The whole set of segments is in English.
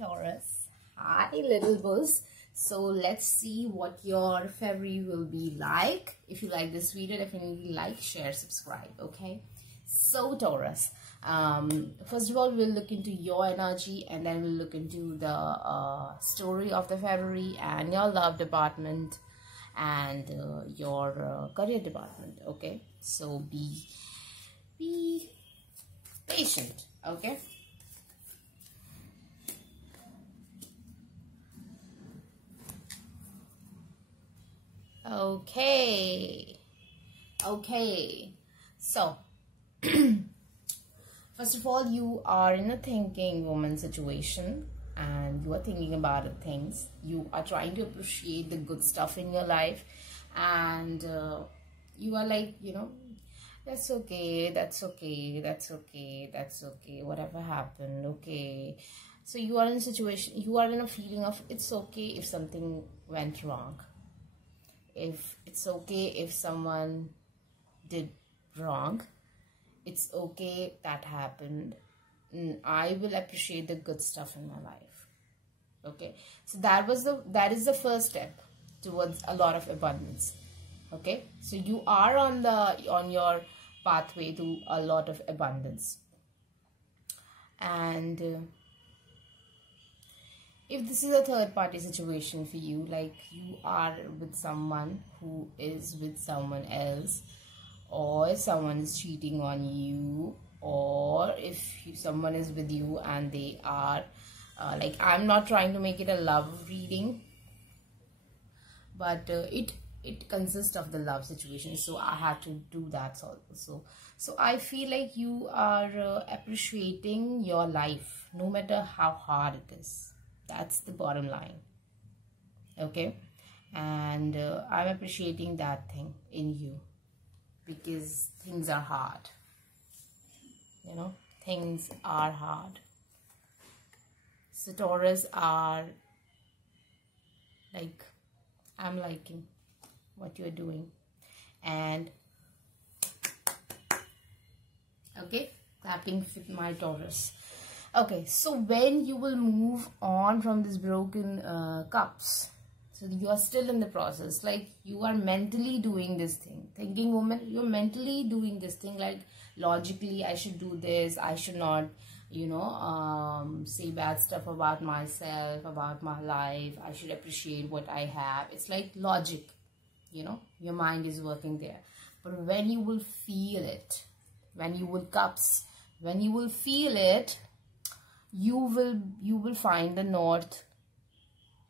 Taurus. Hi, little buzz. So let's see what your February will be like. If you like this video, definitely like, share, subscribe. Okay. So Taurus, first of all, we'll look into your energy, and then we'll look into the story of the February and your love department and your career department. Okay. So be patient. Okay. Okay, so first of all, you are in a thinking woman situation, and you are thinking about the things. You are trying to appreciate the good stuff in your life, and you are like, that's okay, whatever happened, okay. So you are in a situation, you are in a feeling of it's okay if something went wrong. If it's okay if someone did wrong, it's okay, that happened. I will appreciate the good stuff in my life. Okay, so that is the first step towards a lot of abundance. Okay, so you are on your pathway to a lot of abundance. And if this is a third party situation for you, like you are with someone who is with someone else, or if someone is cheating on you, or if someone is with you and they are like, I'm not trying to make it a love reading, but it consists of the love situation, so I had to do that also. So I feel like you are appreciating your life no matter how hard it is. That's the bottom line. Okay, and I'm appreciating that thing in you, because things are hard. Things are hard. So Taurus are like, I'm liking what you're doing. And okay, clapping with my Taurus. Okay, so when you will move on from this broken cups, so you are still in the process, like you are mentally doing this thing, thinking woman, you're mentally doing this thing, like logically, I should do this, I should not, say bad stuff about myself, about my life, I should appreciate what I have. It's like logic, your mind is working there. But when you will feel it, when you will feel it, you will find the north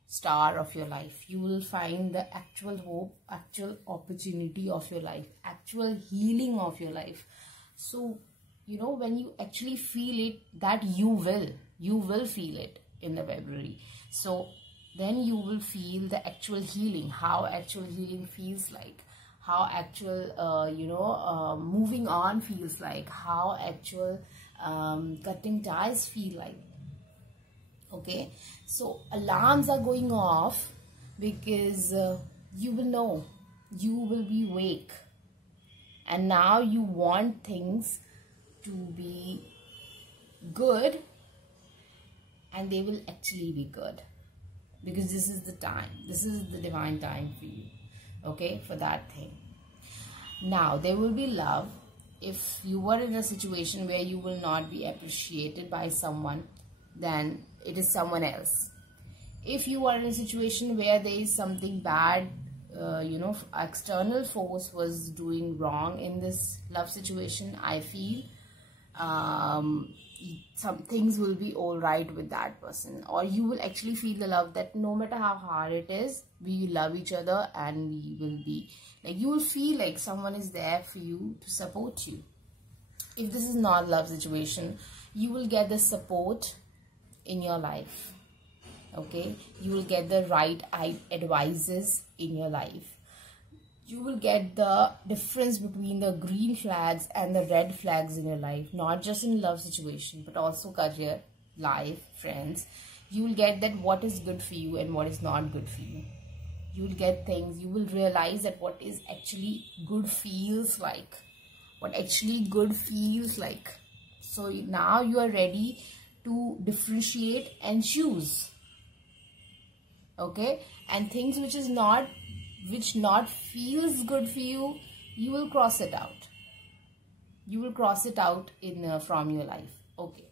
star of your life. You will find the actual hope, actual opportunity of your life, actual healing of your life. So when you actually feel it, that you will feel it in the February. So then you will feel the actual healing, how actual healing feels like, how actual moving on feels like, how actual cutting ties feel like. Okay, so alarms are going off, because you will know, you will be awake, and now you want things to be good, and they will actually be good, because this is the time, this is the divine time for you. Okay, for that thing. Now there will be love. If you were in a situation where you will not be appreciated by someone, then it is someone else. If you are in a situation where there is something bad, external force was doing wrong in this love situation, I feel some things will be all right with that person, or you will actually feel the love, that no matter how hard it is, we love each other, and we will be like, you will feel like someone is there for you to support you. If this is not love situation, you will get the support in your life. Okay, you will get the right advices in your life. You will get the difference between the green flags and the red flags in your life, not just in love situation, but also career, life, friends. You will get that what is good for you and what is not good for you. You will get things, you will realize that what is actually good feels like, what actually good feels like. So now you are ready to differentiate and choose. Okay, and things which not feels good for you, you will cross it out. You will cross it out from your life. Okay,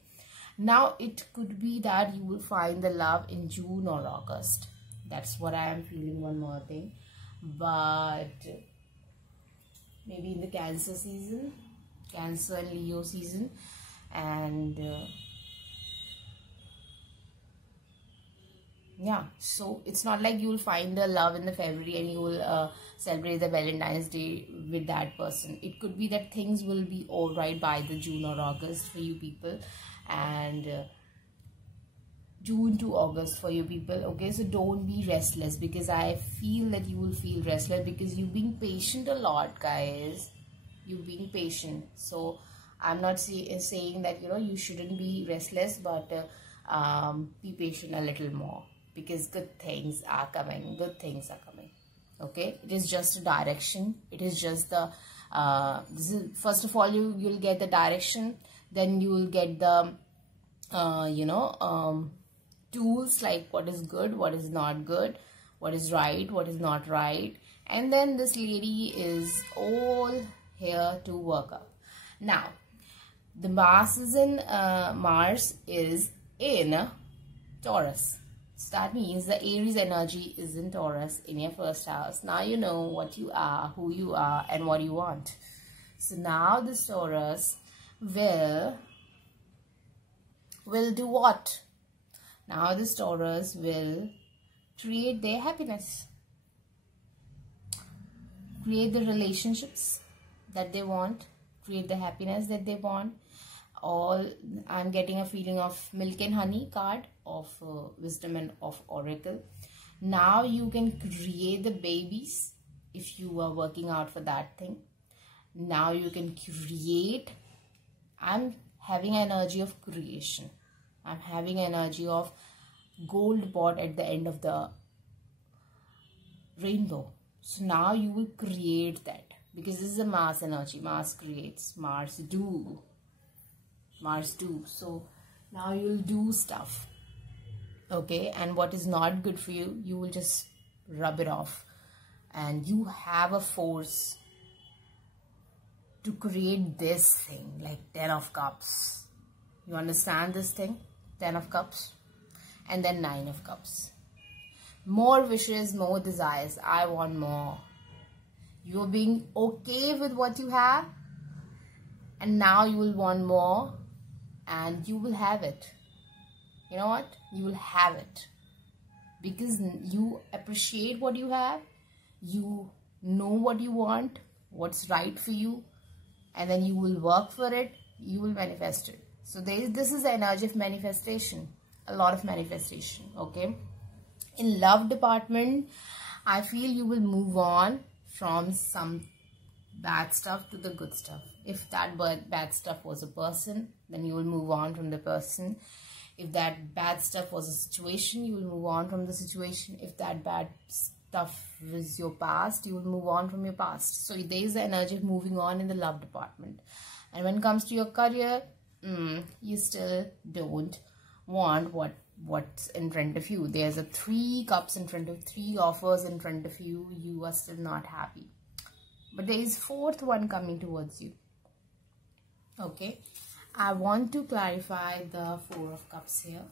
now it could be that you will find the love in June or August. That's what I am feeling. One more thing, but maybe in the Cancer season, Cancer and Leo season, and yeah, so it's not like you will find the love in the February and you will celebrate the Valentine's Day with that person. It could be that things will be all right by the June or August for you people, and June to August for you people. Okay, so don't be restless, because I feel that you will feel restless because you're being patient a lot, guys. You're being patient. So I'm not saying that, you know, you shouldn't be restless, but be patient a little more, because good things are coming. Good things are coming. Okay, it is just a direction. It is just the first of all, you'll get the direction, then you will get the tools, like what is good, what is not good, what is right, what is not right, and then this lady is all here to work up. Now the Mars is in Taurus, so that means the Aries energy is in Taurus in your first house. Now you know what you are, who you are, and what you want. So now this Taurus will do what? Now this Taurus will create their happiness, create the relationships that they want, create the happiness that they want. I'm getting a feeling of milk and honey card of wisdom and of oracle. Now you can create the babies if you are working out for that thing. Now you can create. I'm having energy of creation. I'm having energy of gold pot at the end of the rainbow. So now you will create that, because this is a Mars energy. Mars creates, Mars do. So now you'll do stuff. Okay, and what is not good for you, you will just rub it off, and you have a force to create this thing, like 10 of Cups. You understand this thing? 10 of Cups, and then 9 of Cups. More wishes, more desires. I want more. You're being okay with what you have, and now you will want more, and you will have it. You know what? You will have it, because you appreciate what you have. You know what you want, what's right for you, and then you will work for it. You will manifest it. So this is the energy of manifestation, a lot of manifestation. Okay, in love department, I feel you will move on from some bad stuff to the good stuff. If that bad stuff was a person, then you will move on from the person. If that bad stuff was a situation, you will move on from the situation. If that bad stuff was your past, you will move on from your past. So there is the energy of moving on in the love department. And when it comes to your career, you still don't want what's in front of you. There's a 3 cups in front of 3 offers in front of you. You are still not happy, but there is 4th one coming towards you. Okay, I want to clarify the 4 of Cups here.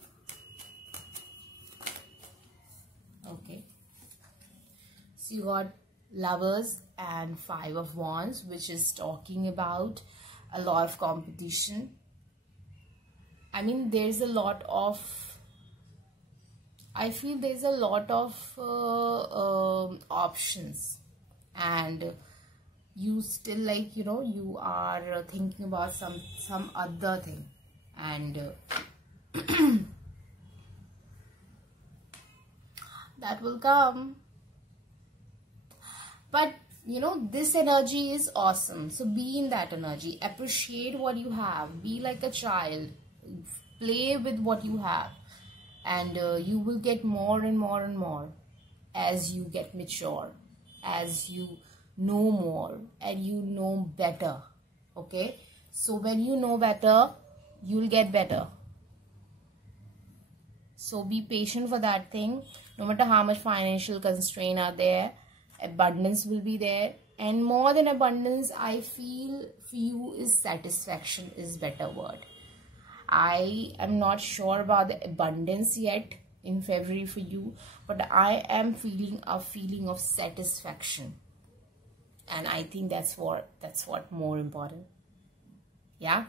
Okay, so you got Lovers and 5 of Wands, which is talking about a lot of competition. I mean, there's a lot of, I feel there's a lot of options, and you still, like, you know, you are thinking about some other thing, and that will come. But you know, this energy is awesome. So be in that energy. Appreciate what you have. Be like a child. Play with what you have. And you will get more and more and more as you get mature. As you know more and you know better. Okay? So when you know better, you'll get better. So be patient for that thing. No matter how much financial constraint are there, abundance will be there. And more than abundance, I feel for you is satisfaction is better word. I am not sure about the abundance yet in February for you, but I am feeling a feeling of satisfaction. And I think that's what more important. Yeah.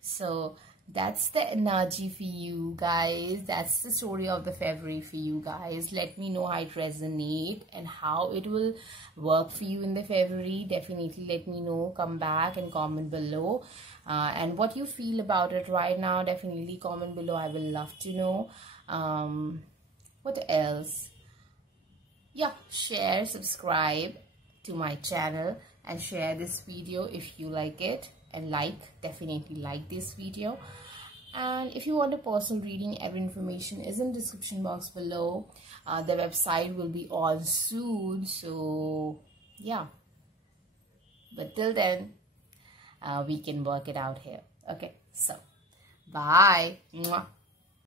So that's the energy for you guys. That's the story of the February for you guys. Let me know how it resonates and how it will work for you in the February. Definitely let me know. Come back and comment below. And what you feel about it right now, definitely comment below. I will love to know. What else? Yeah, share, subscribe to my channel and share this video if you like it. And definitely like this video. And if you want a personal reading, every information is in the description box below. The website will be on soon, so yeah, but till then we can work it out here. Okay, so bye. Mwah.